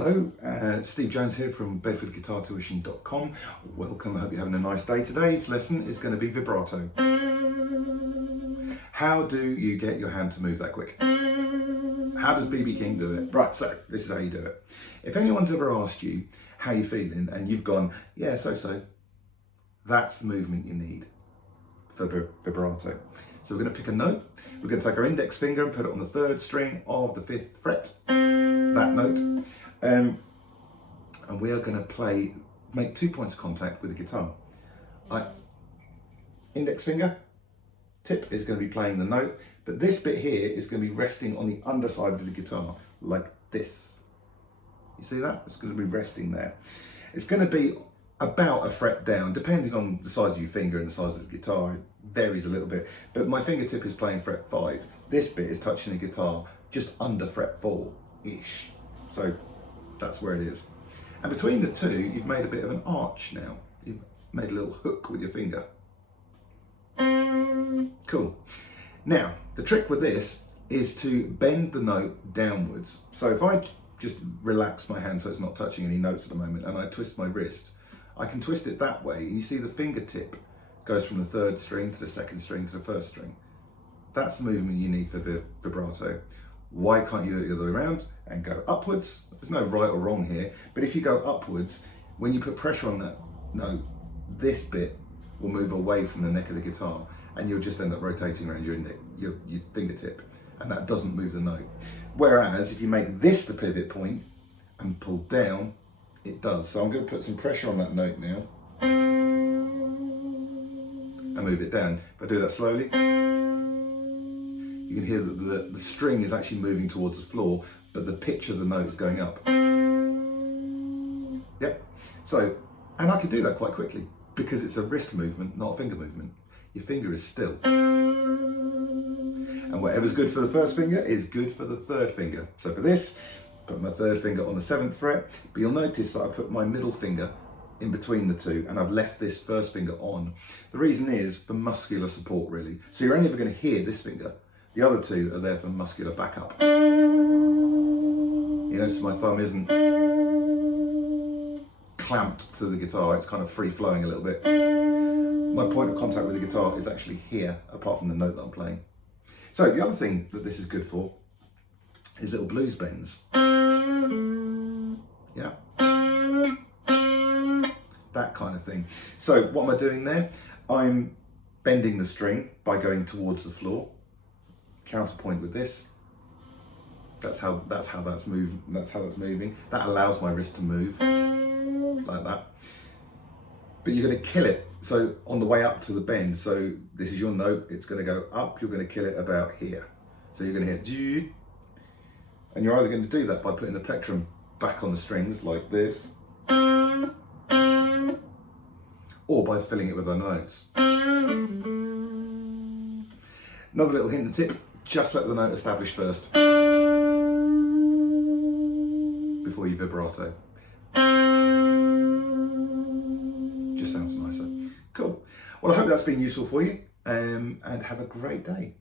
Hello, Steve Jones here from bedfordguitartuition.com. Welcome, I hope you're having a nice day. Today's lesson is going to be vibrato. How do you get your hand to move that quick? How does B.B. King do it? Right, so this is how you do it. If anyone's ever asked you how you're feeling and you've gone, yeah, so, that's the movement you need for vibrato. So we're going to pick a note. We're going to take our index finger and put it on the 3rd string of the 5th fret, that note. And we are going to make 2 points of contact with the guitar. Index finger, tip is going to be playing the note, but this bit here is going to be resting on the underside of the guitar, like this. You see that? It's going to be resting there. It's going to be about a fret down, depending on the size of your finger and the size of the guitar. It varies a little bit, but my fingertip is playing fret 5. This bit is touching the guitar just under fret 4-ish. So that's where it is. And between the two, you've made a bit of an arch now. You've made a little hook with your finger. Cool. Now, the trick with this is to bend the note downwards. So if I just relax my hand so it's not touching any notes at the moment, and I twist my wrist, I can twist it that way, and you see the fingertip goes from the 3rd string to the 2nd string to the 1st string. That's the movement you need for vibrato. Why can't you do it the other way around and go upwards? There's no right or wrong here, but if you go upwards, when you put pressure on that note, this bit will move away from the neck of the guitar, and you'll just end up rotating around your fingertip, and that doesn't move the note. Whereas if you make this the pivot point and pull down, it does. So I'm going to put some pressure on that note now and move it down. If I do that slowly, you can hear that the string is actually moving towards the floor, but the pitch of the note is going up. Yep. So, and I can do that quite quickly because it's a wrist movement, not a finger movement. Your finger is still. And whatever's good for the 1st finger is good for the 3rd finger. So for this, put my 3rd finger on the 7th fret, but you'll notice that I put my middle finger in between the two, and I've left this 1st finger on. The reason is for muscular support, really. So you're only ever going to hear this finger. The other two are there for muscular backup. You notice my thumb isn't clamped to the guitar, it's kind of free flowing a little bit. My point of contact with the guitar is actually here, apart from the note that I'm playing. So the other thing that this is good for is little blues bends. Yeah. That kind of thing. So what am I doing there? I'm bending the string by going towards the floor. Counterpoint with this. That's how that's moving. That allows my wrist to move like that. But you're going to kill it. So on the way up to the bend, so this is your note, it's going to go up, you're going to kill it about here. So you're going to hear G, and you're either going to do that by putting the plectrum back on the strings like this, or by filling it with the notes. Another little hint and tip, just let the note establish first before you vibrato. Just sounds nicer. Cool. Well, I hope that's been useful for you, and have a great day.